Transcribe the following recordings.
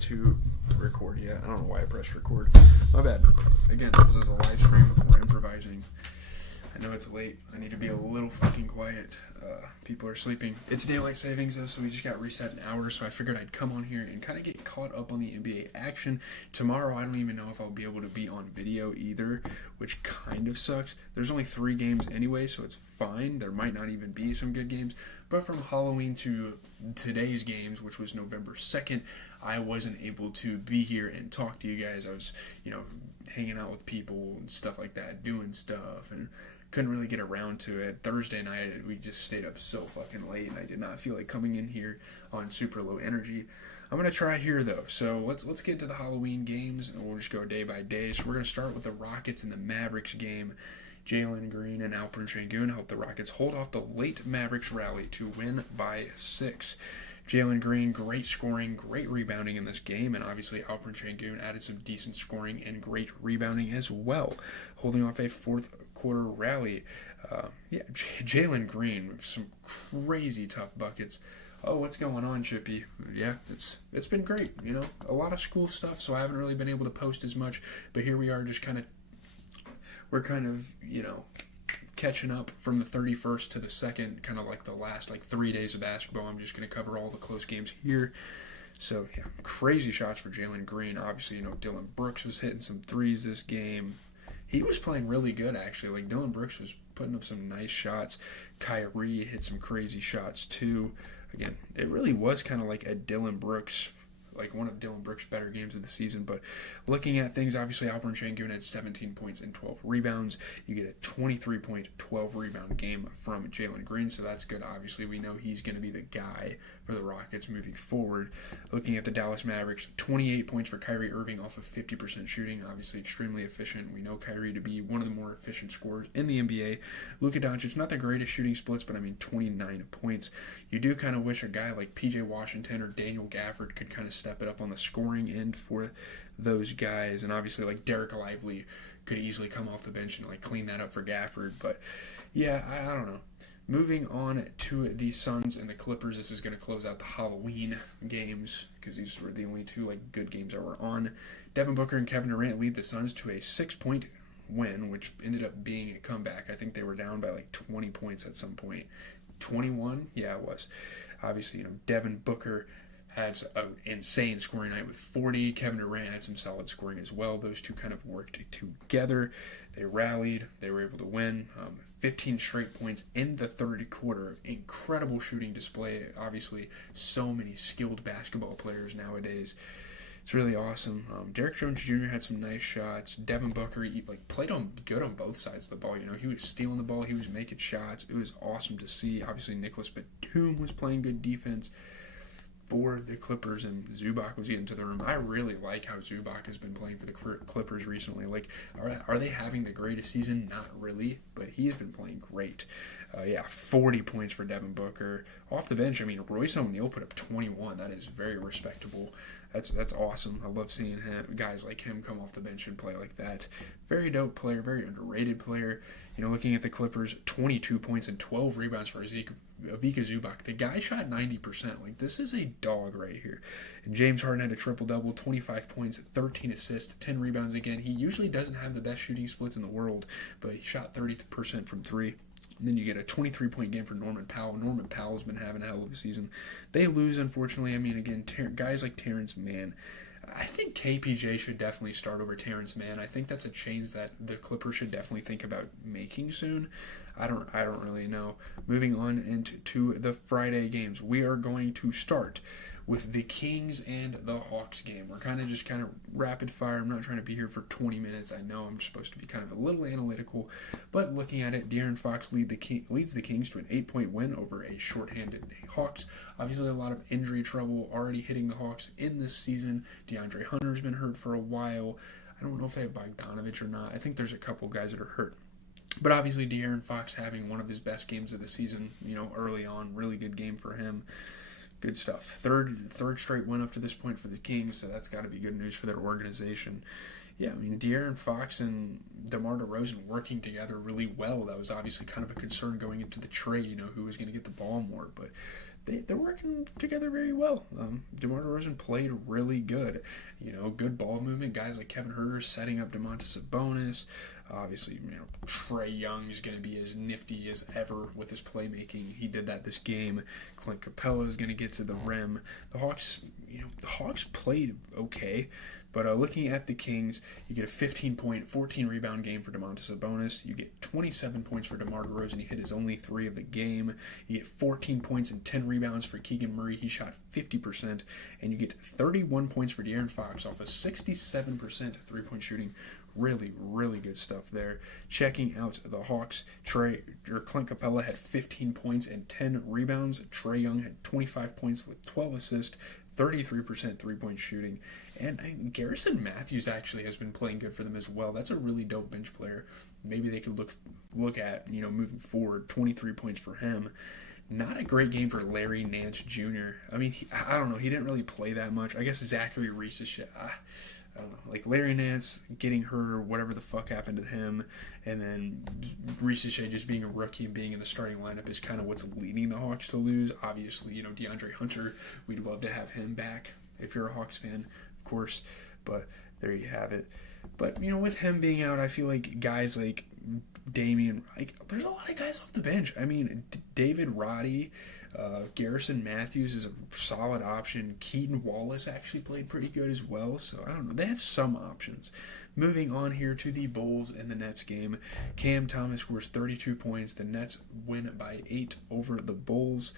to record yet. I don't know why I pressed record. My bad. Again, this is a live stream. We're improvising. I know it's late. I need to be a little fucking quiet. People are sleeping. It's daylight savings though, so we just got reset an hour, so I figured I'd come on here and kind of get caught up on the NBA action. Tomorrow, I don't even know if I'll be able to be on video either, which kind of sucks. There's only 3 games anyway, so it's fine. There might not even be some good games. But from Halloween to today's games, which was November 2nd, I wasn't able to be here and talk to you guys. I was, hanging out with people and stuff like that, doing stuff, and couldn't really get around to it. Thursday night, we just stayed up so fucking late, and I did not feel like coming in here on super low energy. I'm going to try here, though. So let's get to the Halloween games, and we'll just go day by day. So we're going to start with the Rockets and the Mavericks game. Jalen Green and Alperen Sengun helped the Rockets hold off the late Mavericks rally to win by 6. Jalen Green, great scoring, great rebounding in this game, and obviously Alperen Sengun added some decent scoring and great rebounding as well, holding off a fourth quarter rally. Jalen Green with some crazy tough buckets. Oh, what's going on, Chippy? Yeah, it's been great, a lot of school stuff, so I haven't really been able to post as much, but here we are just we're catching up from the 31st to the 2nd, kind of like the last 3 days of basketball. I'm just going to cover all the close games here. So, yeah, crazy shots for Jalen Green. Obviously, Dylan Brooks was hitting some threes this game. He was playing really good, actually. Dylan Brooks was putting up some nice shots. Kyrie hit some crazy shots, too. Again, it really was kind of like a Dylan Brooks, one of Dylan Brooks' better games of the season. But looking at things, obviously Alperen Sengun had 17 points and 12 rebounds. You get a 23-point, 12-rebound game from Jalen Green, so that's good. Obviously, we know he's going to be the guy for the Rockets moving forward. Looking at the Dallas Mavericks, 28 points for Kyrie Irving off of 50% shooting. Obviously, extremely efficient. We know Kyrie to be one of the more efficient scorers in the NBA. Luka Doncic, not the greatest shooting splits, but 29 points. You do kind of wish a guy like PJ Washington or Daniel Gafford could kind of step it up on the scoring end for those guys. And obviously, Derek Lively could easily come off the bench and clean that up for Gafford. But yeah, I don't know. Moving on to the Suns and the Clippers, this is going to close out the Halloween games because these were the only 2 good games that were on. Devin Booker and Kevin Durant lead the Suns to a 6-point win, which ended up being a comeback. I think they were down by 20 points at some point. 21? Yeah, it was. Obviously, Devin Booker had an insane scoring night with 40. Kevin Durant had some solid scoring as well. Those 2 kind of worked together. They rallied. They were able to win. 15 straight points in the third quarter. Incredible shooting display. Obviously, so many skilled basketball players nowadays. It's really awesome. Derrick Jones Jr. had some nice shots. Devin Booker played good on both sides of the ball. He was stealing the ball. He was making shots. It was awesome to see. Obviously, Nicholas Batum was playing good defense for the Clippers, and Zubac was getting to the rim. I really like how Zubac has been playing for the Clippers recently. Are they having the greatest season? Not really, but he has been playing great. 40 points for Devin Booker. Off the bench, Royce O'Neal put up 21. That is very respectable. That's awesome. I love seeing guys like him come off the bench and play like that. Very dope player, very underrated player. Looking at the Clippers, 22 points and 12 rebounds for Ivica Zubac. The guy shot 90%. This is a dog right here. And James Harden had a triple-double, 25 points, 13 assists, 10 rebounds again. He usually doesn't have the best shooting splits in the world, but he shot 30% from 3. And then you get a 23-point game for Norman Powell. Norman Powell's been having a hell of a season. They lose, unfortunately. Guys like Terrence Mann. I think KPJ should definitely start over Terrence Mann. I think that's a change that the Clippers should definitely think about making soon. I don't really know. Moving on into the Friday games, we are going to start with the Kings and the Hawks game. We're kind of rapid fire. I'm not trying to be here for 20 minutes. I know I'm supposed to be kind of a little analytical, but looking at it, De'Aaron Fox leads the Kings to an 8-point win over a shorthanded Hawks. Obviously, a lot of injury trouble already hitting the Hawks in this season. DeAndre Hunter's been hurt for a while. I don't know if they have Bogdanovich or not. I think there's a couple guys that are hurt. But obviously, De'Aaron Fox having one of his best games of the season, early on. Really good game for him. Good stuff. Third straight win up to this point for the Kings, so that's got to be good news for their organization. Yeah, De'Aaron Fox and DeMar DeRozan working together really well. That was obviously kind of a concern going into the trade, who was going to get the ball more. But they're working together very well. DeMar DeRozan played really good. Good ball movement. Guys like Kevin Huerter setting up Domantas Sabonis. Obviously, Trae Young is going to be as nifty as ever with his playmaking. He did that this game. Clint Capella is going to get to the rim. The Hawks played okay. But looking at the Kings, you get a 15-point, 14-rebound game for Domantas Sabonis. You get 27 points for DeMar DeRozan. He hit his only 3 of the game. You get 14 points and 10 rebounds for Keegan Murray. He shot 50%. And you get 31 points for De'Aaron Fox off of 67% three-point shooting. Really, really good stuff there. Checking out the Hawks, Clint Capella had 15 points and 10 rebounds. Trae Young had 25 points with 12 assists, 33% three-point shooting. And Garrison Matthews actually has been playing good for them as well. That's a really dope bench player. Maybe they could look at, moving forward. 23 points for him. Not a great game for Larry Nance Jr. I mean, I don't know. He didn't really play that much. I guess Zachary Reese is shit. I don't know, like Larry Nance getting hurt or whatever the fuck happened to him, and then Reese Shea just being a rookie and being in the starting lineup is kind of what's leading the Hawks to lose. Obviously, DeAndre Hunter, we'd love to have him back if you're a Hawks fan, of course, but there you have it. But, with him being out, I feel like guys like Damian, there's a lot of guys off the bench. I mean, David Roddy, Garrison Matthews is a solid option. Keaton Wallace actually played pretty good as well. So, I don't know. They have some options. Moving on here to the Bulls and the Nets game. Cam Thomas scores 32 points. The Nets win by 8 over the Bulls.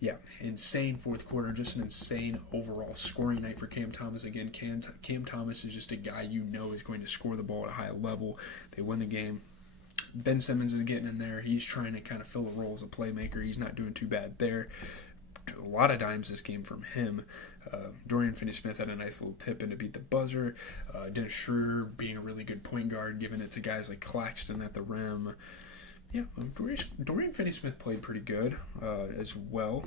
Yeah, insane fourth quarter. Just an insane overall scoring night for Cam Thomas. Again, Cam Thomas is just a guy is going to score the ball at a high level. They win the game. Ben Simmons is getting in there. He's trying to kind of fill a role as a playmaker. He's not doing too bad there. A lot of dimes this game from him. Dorian Finney-Smith had a nice little tip in to beat the buzzer. Dennis Schroeder being a really good point guard, giving it to guys like Claxton at the rim. Yeah, Dorian Finney-Smith played pretty good as well.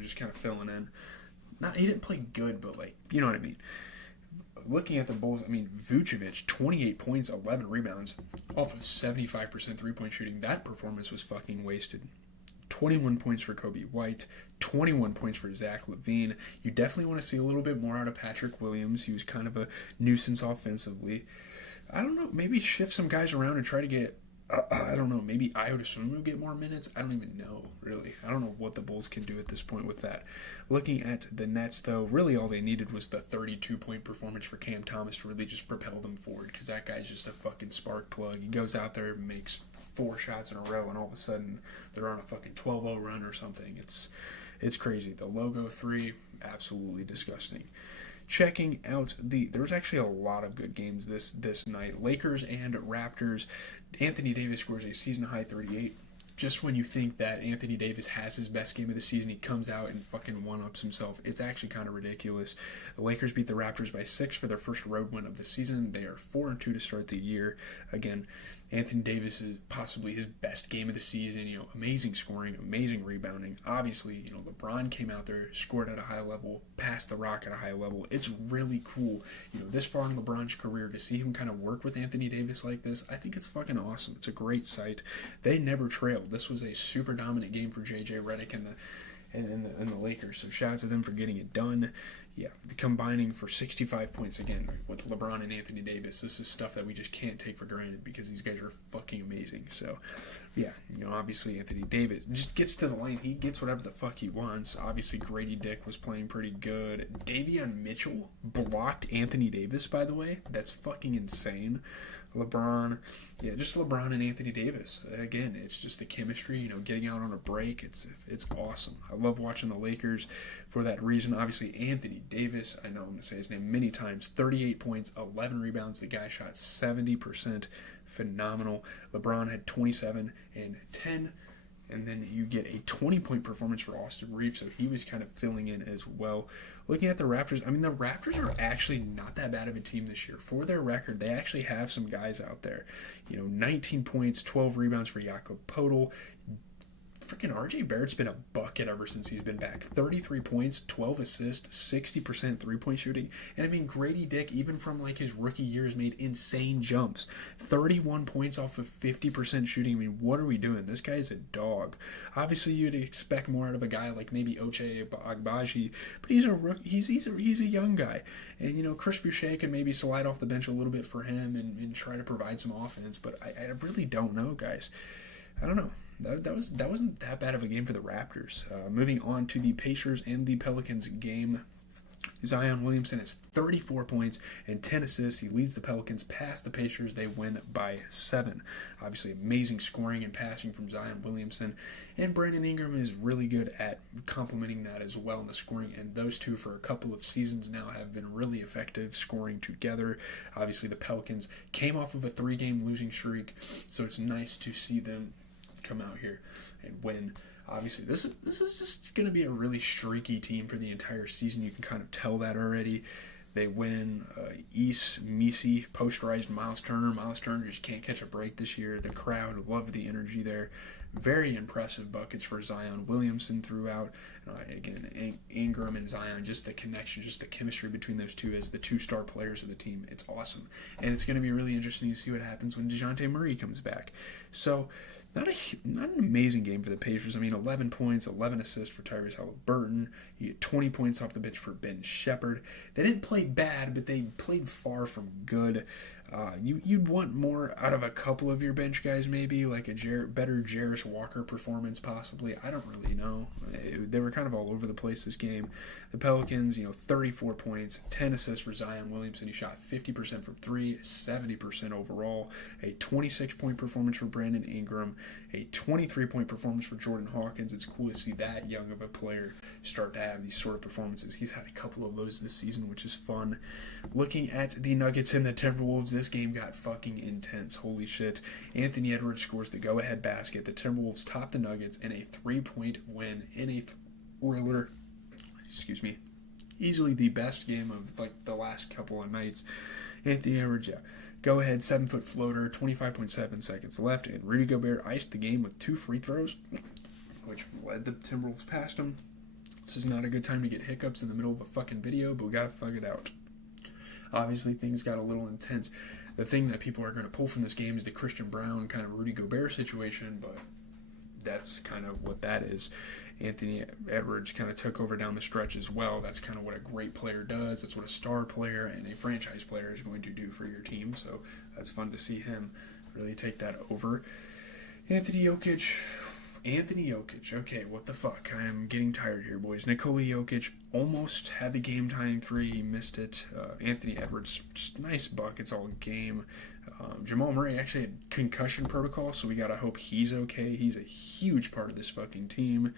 Just kind of filling in. He didn't play good, but you know what I mean. Looking at the Bulls, Vucevic, 28 points, 11 rebounds, off of 75% three-point shooting. That performance was fucking wasted. 21 points for Kobe White, 21 points for Zach LaVine. You definitely want to see a little bit more out of Patrick Williams. He was kind of a nuisance offensively. I don't know, maybe shift some guys around and try to get, maybe Ayo Dosunmu will get more minutes. I don't even know, really. I don't know what the Bulls can do at this point with that. Looking at the Nets, though, really all they needed was the 32-point performance for Cam Thomas to really just propel them forward, because that guy's just a fucking spark plug. He goes out there and makes 4 shots in a row, and all of a sudden they're on a fucking 12-0 run or something. It's crazy. The logo 3, absolutely disgusting. Checking out there was actually a lot of good games this night. Lakers and Raptors. Anthony Davis scores a season-high 38. Just when you think that Anthony Davis has his best game of the season, he comes out and fucking one-ups himself. It's actually kind of ridiculous. The Lakers beat the Raptors by 6 for their first road win of the season. They are 4-2 to start the year. Again, Anthony Davis is possibly his best game of the season. Amazing scoring, amazing rebounding. Obviously, LeBron came out there, scored at a high level, passed the rock at a high level. It's really cool, this far in LeBron's career, to see him kind of work with Anthony Davis like this. I think it's fucking awesome. It's a great sight. They never trailed. This was a super dominant game for JJ Redick and the Lakers. So shout out to them for getting it done. Yeah, combining for 65 points again with LeBron and Anthony Davis. This is stuff that we just can't take for granted because these guys are fucking amazing. So, yeah, obviously Anthony Davis just gets to the lane. He gets whatever the fuck he wants. Obviously Grady Dick was playing pretty good. Davion Mitchell blocked Anthony Davis, by the way. That's fucking insane. Just LeBron and Anthony Davis. Again, it's just the chemistry, getting out on a break. It's awesome. I love watching the Lakers for that reason. Obviously, Anthony Davis, I know I'm going to say his name many times, 38 points, 11 rebounds. The guy shot 70%. Phenomenal. LeBron had 27 and 10. And then you get a 20-point performance for Austin Reeves, so he was kind of filling in as well. Looking at the Raptors, the Raptors are actually not that bad of a team this year. For their record, they actually have some guys out there. 19 points, 12 rebounds for Jakob Poeltl, freaking RJ Barrett's been a bucket ever since he's been back. 33 points, 12 assists, 60% three-point shooting. And I mean, Grady Dick, even from like his rookie year, has made insane jumps. 31 points off of 50% shooting. I mean, what are we doing? This guy's a dog. Obviously, you'd expect more out of a guy like maybe Ochai Agbaji, but he's a rookie. He's a young guy. And, you know, Chris Boucher can maybe slide off the bench a little bit for him and try to provide some offense. But I really don't know, guys. I don't know. That wasn't that bad of a game for the Raptors. Moving on to the Pacers and the Pelicans game. Zion Williamson has 34 points and 10 assists. He leads the Pelicans past the Pacers. They win by 7. Obviously, amazing scoring and passing from Zion Williamson. And Brandon Ingram is really good at complementing that as well in the scoring. And those two, for a couple of seasons now, have been really effective scoring together. Obviously, the Pelicans came off of a 3-game losing streak, so it's nice to see them come out here and win. Obviously, this is just going to be a really streaky team for the entire season. You can kind of tell that already. They win. East Misi posterized Miles Turner. Miles Turner just can't catch a break this year. The crowd loved the energy there. Very impressive buckets for Zion Williamson throughout. Again, Ingram and Zion, just the connection, just the chemistry between those two as the 2 star players of the team. It's awesome. And it's going to be really interesting to see what happens when DeJounte Murray comes back. So, not an amazing game for the Pacers. I mean, 11 points, 11 assists for Tyrese Haliburton. He had 20 points off the bench for Ben Shepherd. They didn't play bad, but they played far from good. You'd want more out of a couple of your bench guys, maybe, like a better Jarris Walker performance, possibly. I don't really know. They were kind of all over the place this game. The Pelicans, 34 points, 10 assists for Zion Williamson. He shot 50% from 3, 70% overall. A 26-point performance for Brandon Ingram. A 23-point performance for Jordan Hawkins. It's cool to see that young of a player start to have these sort of performances. He's had a couple of those this season, which is fun. Looking at the Nuggets and the Timberwolves, this game got fucking intense. Holy shit. Anthony Edwards scores the go-ahead basket. The Timberwolves top the Nuggets in a 3-point win in a thriller. Easily the best game of like the last couple of nights. Anthony Edwards, go ahead, 7-foot floater, 25.7 seconds left, and Rudy Gobert iced the game with 2 free throws, which led the Timberwolves past him. This is not a good time to get hiccups in the middle of a fucking video, but we gotta figure it out. Obviously, things got a little intense. The thing that people are going to pull from this game is the Christian Braun kind of Rudy Gobert situation, but that's kind of what that is. Anthony Edwards kind of took over down the stretch as well. That's kind of what a great player does. That's what a star player and a franchise player is going to do for your team. So that's fun to see him really take that over. Anthony Jokic. Okay, what the fuck? I'm getting tired here, boys. Nikola Jokic almost had the game-tying 3. He missed it. Anthony Edwards, just nice buckets all game. Jamal Murray actually had concussion protocol, so we gotta hope he's okay. He's a huge part of this fucking team.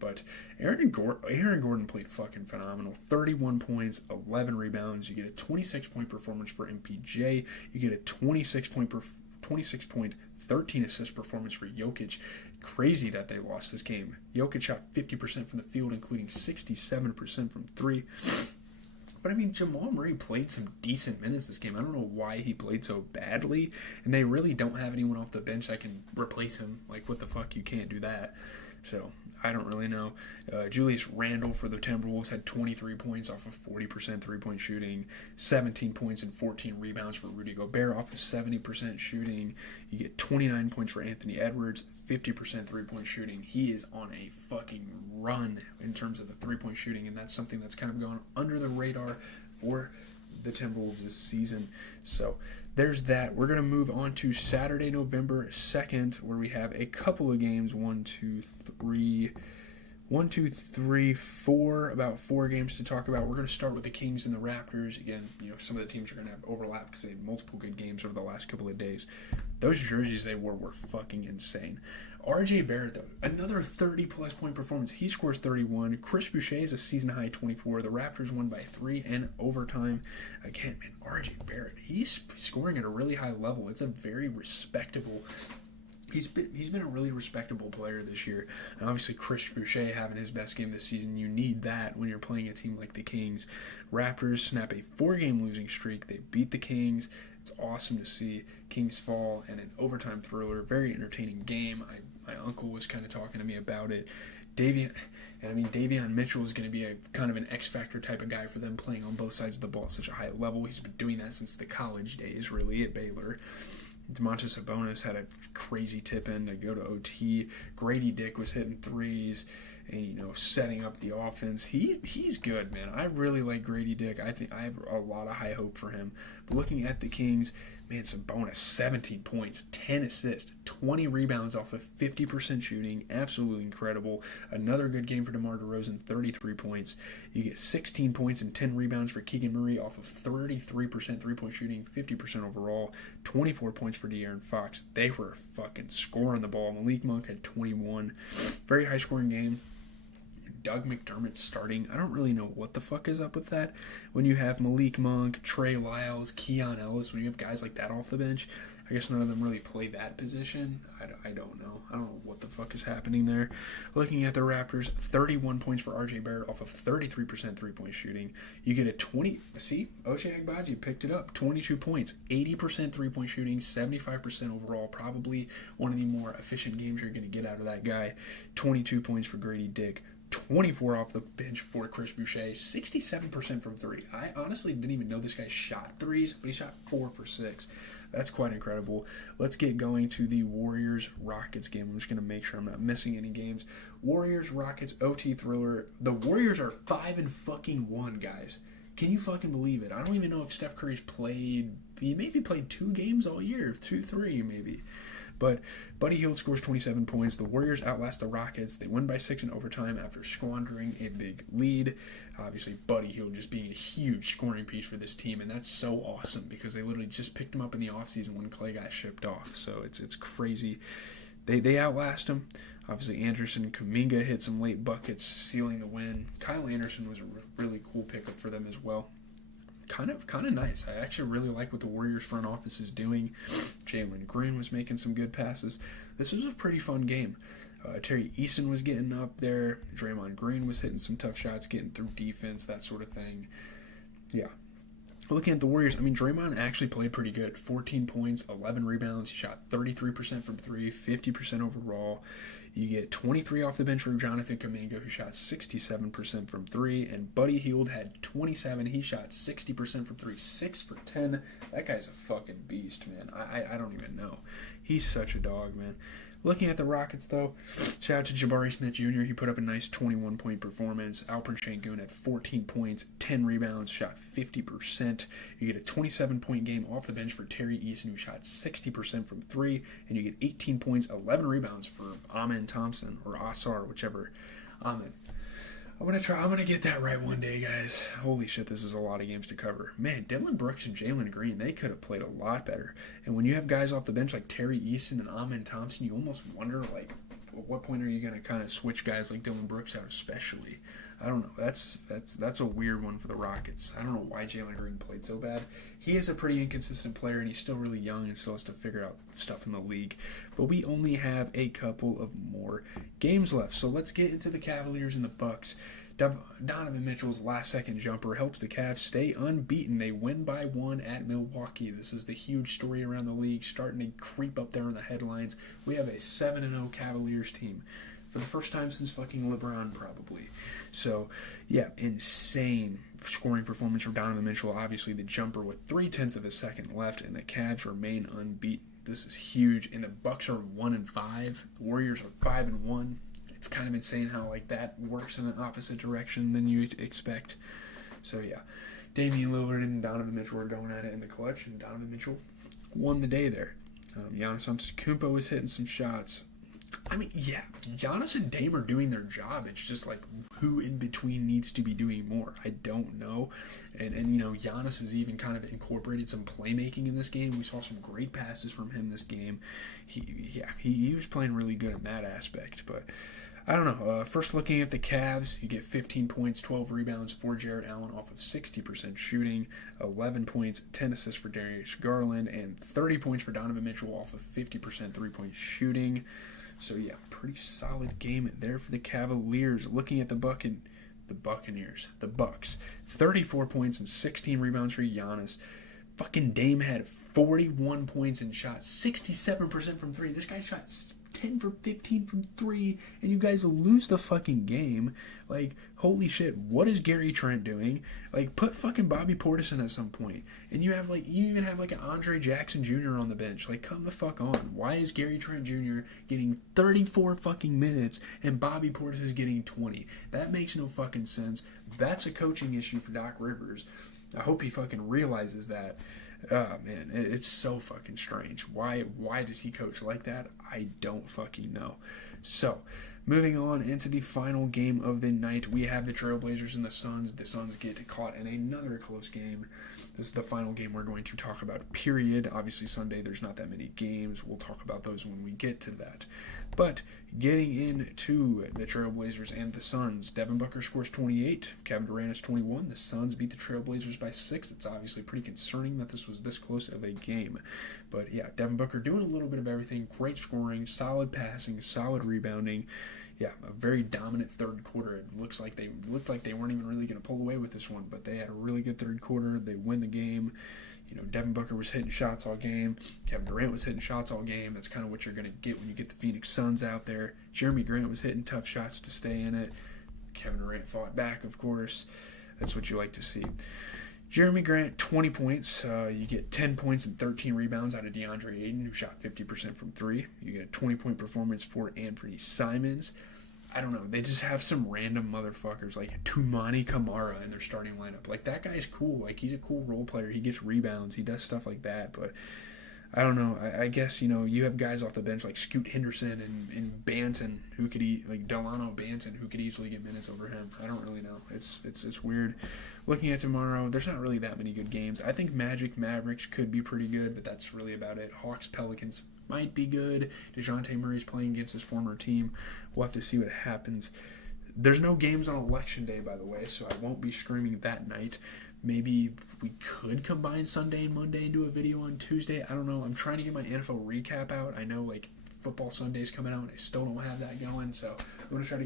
But Aaron Gordon played fucking phenomenal. 31 points, 11 rebounds. You get a 26-point performance for MPJ. You get a 26-point, 13 assist performance for Jokic. Crazy that they lost this game. Jokic shot 50% from the field, including 67% from 3. But, I mean, Jamal Murray played some decent minutes this game. I don't know why he played so badly. And they really don't have anyone off the bench that can replace him. Like, what the fuck? You can't do that. So, I don't really know. Julius Randle for the Timberwolves had 23 points off of 40% three-point shooting. 17 points and 14 rebounds for Rudy Gobert off of 70% shooting. You get 29 points for Anthony Edwards, 50% three-point shooting. He is on a fucking run in terms of the three-point shooting, and that's something that's kind of gone under the radar for the Timberwolves this season. So there's that. We're going to move on to Saturday, November 2nd, where we have a couple of games. 4 games to talk about. We're going to start with the Kings and the Raptors. Again, some of the teams are going to have overlap because they had multiple good games over the last couple of days. Those jerseys they wore were fucking insane. RJ Barrett, though, another 30-plus point performance. He scores 31. Chris Boucher is a season-high 24. The Raptors won by 3 in overtime. Again, man, RJ Barrett, he's scoring at a really high level. It's a very respectable... He's been a really respectable player this year. And obviously, Chris Boucher having his best game this season, you need that when you're playing a team like the Kings. Raptors snap a 4-game losing streak. They beat the Kings. It's awesome to see Kings fall and an overtime thriller. Very entertaining game. I My uncle was kind of talking to me about it. Davion Mitchell is going to be a kind of an X factor type of guy for them, playing on both sides of the ball at such a high level. He's been doing that since the college days, really, at Baylor. Domantas Sabonis had a crazy tip in to go to OT. Grady Dick was hitting threes and, setting up the offense. He's good, man. I really like Grady Dick. I think I have a lot of high hope for him. But looking at the Kings, man, Sabonis, 17 points, 10 assists, 20 rebounds off of 50% shooting. Absolutely incredible. Another good game for DeMar DeRozan, 33 points. You get 16 points and 10 rebounds for Keegan Murray off of 33% three-point shooting, 50% overall. 24 points for De'Aaron Fox. They were fucking scoring the ball. Malik Monk had 21. Very high-scoring game. Doug McDermott starting. I don't really know what the fuck is up with that. When you have Malik Monk, Trey Lyles, Keon Ellis, when you have guys like that off the bench, I guess none of them really play that position. I don't know. I don't know what the fuck is happening there. Looking at the Raptors, 31 points for RJ Barrett off of 33% three-point shooting. You get a 20. See, Ochai Agbaji picked it up. 22 points, 80% three-point shooting, 75% overall. Probably one of the more efficient games you're going to get out of that guy. 22 points for Grady Dick. 24 off the bench for Chris Boucher, 67% from three. I honestly didn't even know this guy shot threes, but he shot 4 for 6. That's quite incredible. Let's get going to the Warriors-Rockets game. I'm just going to make sure I'm not missing any games. Warriors-Rockets OT thriller. The Warriors are 5-1, guys. Can you fucking believe it? I don't even know if Steph Curry's played. He maybe played 2 games all year, 2-3 maybe. But Buddy Hield scores 27 points. The Warriors outlast the Rockets. They win by 6 in overtime after squandering a big lead. Obviously, Buddy Hield just being a huge scoring piece for this team, and that's so awesome because they literally just picked him up in the offseason when Clay got shipped off. So it's crazy. They outlast him. Obviously, Anderson and Kuminga hit some late buckets, sealing the win. Kyle Anderson was a really cool pickup for them as well. Kind of nice. I actually really like what the Warriors front office is doing. Jalen Green was making some good passes. This was a pretty fun game. Terry Eason was getting up there. Draymond Green was hitting some tough shots, getting through defense, that sort of thing. Yeah. Looking at the Warriors, Draymond actually played pretty good. 14 points, 11 rebounds. He shot 33% from 3, 50% overall. You get 23 off the bench for Jonathan Kuminga, who shot 67% from 3, and Buddy Hield had 27. He shot 60% from 3, 6 for 10. That guy's a fucking beast, man. I don't even know. He's such a dog, man. Looking at the Rockets, though, shout out to Jabari Smith Jr. He put up a nice 21-point performance. Alperen Sengun had 14 points, 10 rebounds, shot 50%. You get a 27-point game off the bench for Terry Eason, who shot 60% from 3, and you get 18 points, 11 rebounds for Amen Thompson, or Asar, whichever. Amen. I'm going to get that right one day, guys. Holy shit, this is a lot of games to cover. Man, Dillon Brooks and Jalen Green, they could have played a lot better. And when you have guys off the bench like Terry Eason and Amen Thompson, you almost wonder, like, at what point are you going to kind of switch guys like Dillon Brooks out especially? I don't know. That's a weird one for the Rockets. I don't know why Jalen Green played so bad. He is a pretty inconsistent player, and he's still really young and still has to figure out stuff in the league. But we only have a couple of more games left. So let's get into the Cavaliers and the Bucks. Donovan Mitchell's last-second jumper helps the Cavs stay unbeaten. They win by 1 at Milwaukee. This is the huge story around the league, starting to creep up there in the headlines. We have a 7-0 Cavaliers team for the first time since fucking LeBron, probably. So, yeah, insane scoring performance from Donovan Mitchell. Obviously, the jumper with 0.3 of a second left, and the Cavs remain unbeaten. This is huge, and the Bucks are 1-5. The Warriors are 5-1. It's kind of insane how like that works in an opposite direction than you expect. So, yeah, Damian Lillard and Donovan Mitchell were going at it in the clutch, and Donovan Mitchell won the day there. Giannis Antetokounmpo was hitting some shots. Giannis and Dame are doing their job. It's just like who in between needs to be doing more. I don't know. And Giannis has even kind of incorporated some playmaking in this game. We saw some great passes from him this game. He was playing really good in that aspect. But I don't know. First looking at the Cavs, you get 15 points, 12 rebounds for Jarrett Allen off of 60% shooting, 11 points, 10 assists for Darius Garland, and 30 points for Donovan Mitchell off of 50% three-point shooting. So, yeah, pretty solid game there for the Cavaliers. Looking at the Buccaneers, the Bucks, 34 points and 16 rebounds for Giannis. Fucking Dame had 41 points and shot 67% from 3. This guy shot 10 for 15 from 3, and you guys lose the fucking game. Like, holy shit, what is Gary Trent doing? Like, put fucking Bobby Portis in at some point. And you even have like an Andre Jackson Jr. on the bench. Like, come the fuck on. Why is Gary Trent Jr. getting 34 fucking minutes and Bobby Portis is getting 20? That makes no fucking sense. That's a coaching issue for Doc Rivers. I hope he fucking realizes that. Oh, man, it's so fucking strange. Why does he coach like that? I don't fucking know. So, moving on into the final game of the night, we have the Trailblazers and the Suns. The Suns get caught in another close game. This is the final game we're going to talk about, period. Obviously, Sunday, there's not that many games. We'll talk about those when we get to that. But getting into the Trailblazers and the Suns, Devin Booker scores 28, Kevin Durant is 21. The Suns beat the Trailblazers by 6. It's obviously pretty concerning that this was this close of a game. But yeah, Devin Booker doing a little bit of everything. Great scoring, solid passing, solid rebounding. Yeah, a very dominant third quarter. It looked like they weren't even really going to pull away with this one, but they had a really good third quarter. They win the game. You know, Devin Booker was hitting shots all game. Kevin Durant was hitting shots all game. That's kind of what you're going to get when you get the Phoenix Suns out there. Jeremy Grant was hitting tough shots to stay in it. Kevin Durant fought back, of course. That's what you like to see. Jeremy Grant, 20 points. You get 10 points and 13 rebounds out of DeAndre Ayton, who shot 50% from 3. You get a 20-point performance for Anthony Simons. I don't know. They just have some random motherfuckers like Toumani Camara in their starting lineup. Like, that guy's cool. Like, he's a cool role player. He gets rebounds. He does stuff like that. But I don't know. I guess, you know, you have guys off the bench like Scoot Henderson and Banton who could like Delano Banton who could easily get minutes over him. I don't really know. It's weird. Looking at tomorrow, there's not really that many good games. I think Magic Mavericks could be pretty good, but that's really about it. Hawks Pelicans might be good. DeJounte Murray's playing against his former team. We'll have to see what happens. There's no games on Election Day, by the way, so I won't be streaming that night. Maybe we could combine Sunday and Monday and do a video on Tuesday. I don't know. I'm trying to get my NFL recap out. I know, like, Football Sunday's coming out, and I still don't have that going, so I'm going to try to